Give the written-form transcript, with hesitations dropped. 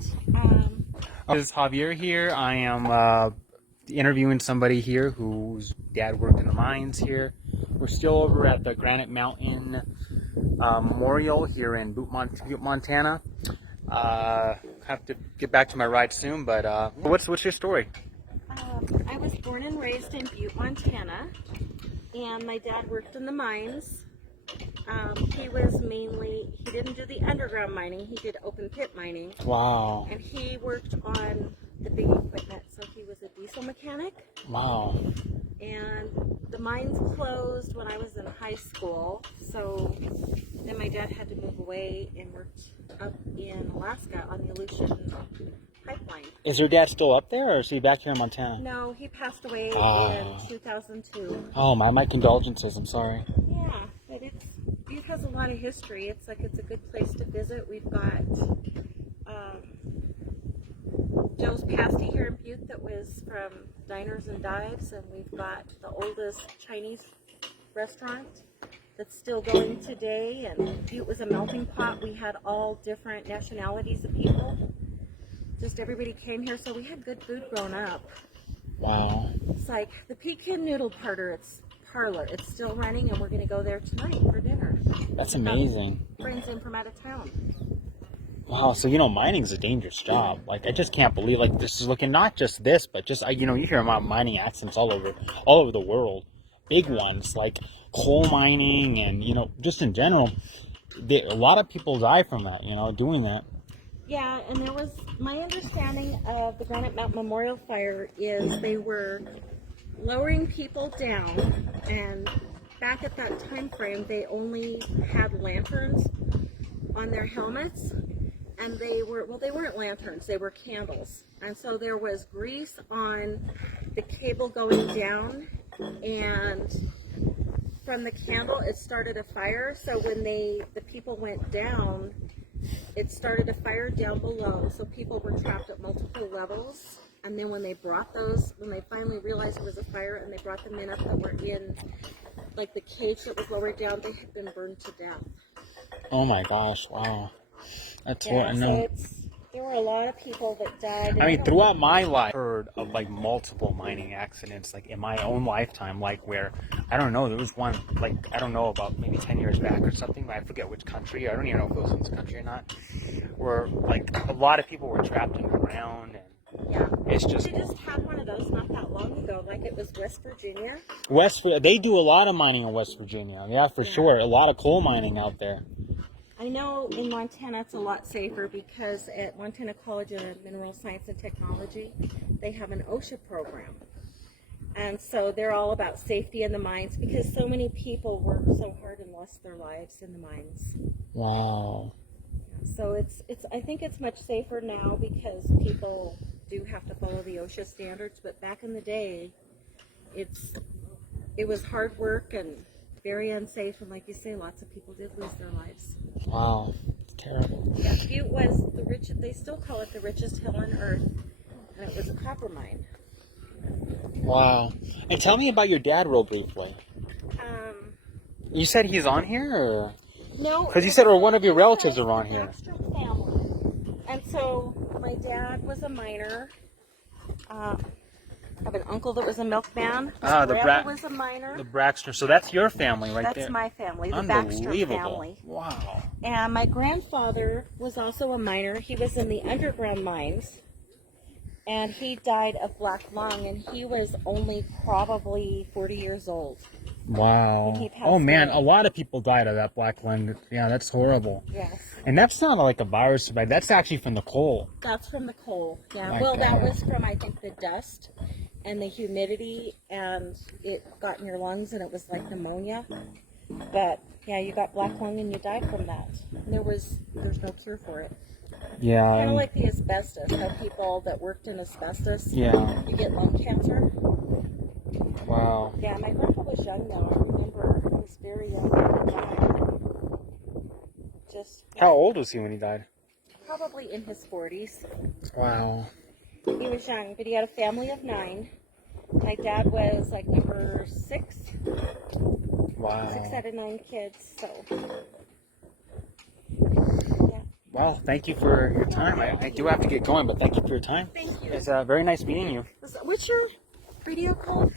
This is Javier here. I am interviewing somebody here whose dad worked in the mines here. We're still over at the Granite Mountain Memorial here in Butte, Montana. Have to get back to my ride soon, but what's your story? I was born and raised in Butte, Montana, and my dad worked in the mines. He didn't do the underground mining, he did open pit mining. Wow. And he worked on the big equipment, so he was a diesel mechanic. Wow. And the mines closed when I was in high school, so then my dad had to move away and worked up in Alaska on the Aleutian pipeline. Is your dad still up there, or is he back here in Montana? No, he passed away in 2002. Oh, my condolences. I'm sorry. Yeah, but Butte has a lot of history. It's a good place to visit. We've got Joe's Pasty here in Butte that was from Diners and Dives, and we've got the oldest Chinese restaurant that's still going today, and Butte was a melting pot. We had all different nationalities of people. Just everybody came here, so we had good food growing up. Wow. It's like the Pekin Noodle Parlor. It's still running, and we're going to go there tonight for dinner. That's amazing. Friends in from out of town. Wow, so mining's a dangerous job. Like, I just can't believe, like, this is looking not just this, but just you hear about mining accidents all over the world. Big ones like coal mining, and just in general, a lot of people die from that. Doing that. Yeah, and there was my understanding of the Granite Mountain Memorial Fire is they were lowering people down, and back at that time frame they only had lanterns on their helmets, and they weren't lanterns, they were candles, and so there was grease on the cable going down, and from the candle it started a fire. So when the people went down, it started a fire down below, so people were trapped at multiple levels. And then when they finally realized it was a fire and they brought the men up that were in like the cage that was lowered down, they had been burned to death. Oh my gosh, wow. That's what I So know. There were a lot of people that died. I mean, throughout my life, I've heard of like multiple mining accidents, like in my own lifetime, like where, I don't know, there was one, like, I don't know, about maybe 10 years back or something, but I forget which country, I don't even know if it was in this country or not, where like a lot of people were trapped in the ground, and yeah, it's just... They just had one of those not that long ago, like it was West Virginia. They do a lot of mining in West Virginia, yeah, for sure, a lot of coal mining out there. I know in Montana it's a lot safer because at Montana College of Mineral Science and Technology, they have an OSHA program. And so they're all about safety in the mines because so many people work so hard and lost their lives in the mines. Wow. So I think it's much safer now because people do have to follow the OSHA standards, but back in the day, it was hard work and very unsafe, and like you say, lots of people did lose their lives. Wow, it's terrible. Yeah, Butte was they still call it the richest hill on earth, and it was a copper mine. Wow. And tell me about your dad real briefly. You said he's on here, or? No. Because you said one of your relatives are on here. Baxter family. And so my dad was a miner. I have an uncle that was a milkman. My grandpa was a miner. The Braxton. So that's your family right there. That's my family, the Baxter family. Wow. And my grandfather was also a miner. He was in the underground mines. And he died of black lung, and he was only probably 40 years old. Wow. Oh man, a lot of people died of that black lung. Yeah, that's horrible. Yes. And that's not like a virus, but that's actually from the coal. That's from the coal. Yeah. My well, God. That was from, I think, the dust and the humidity, and it got in your lungs, and it was like pneumonia. But yeah, you got black lung and you died from that. And there's no cure for it. Yeah. Kind of like the asbestos. How people that worked in asbestos, yeah, you get lung cancer. Wow. Yeah, my grandpa was young though. I remember he was very young when he died. How old was he when he died? Probably in his 40s. Wow. He was young, but he had a family of 9. My dad was like number 6. Wow. 6 out of 9 kids, so. Yeah. Well, thank you for your time. I do have to get going, but thank you for your time. Thank you. It's very nice meeting you. What's your radio called?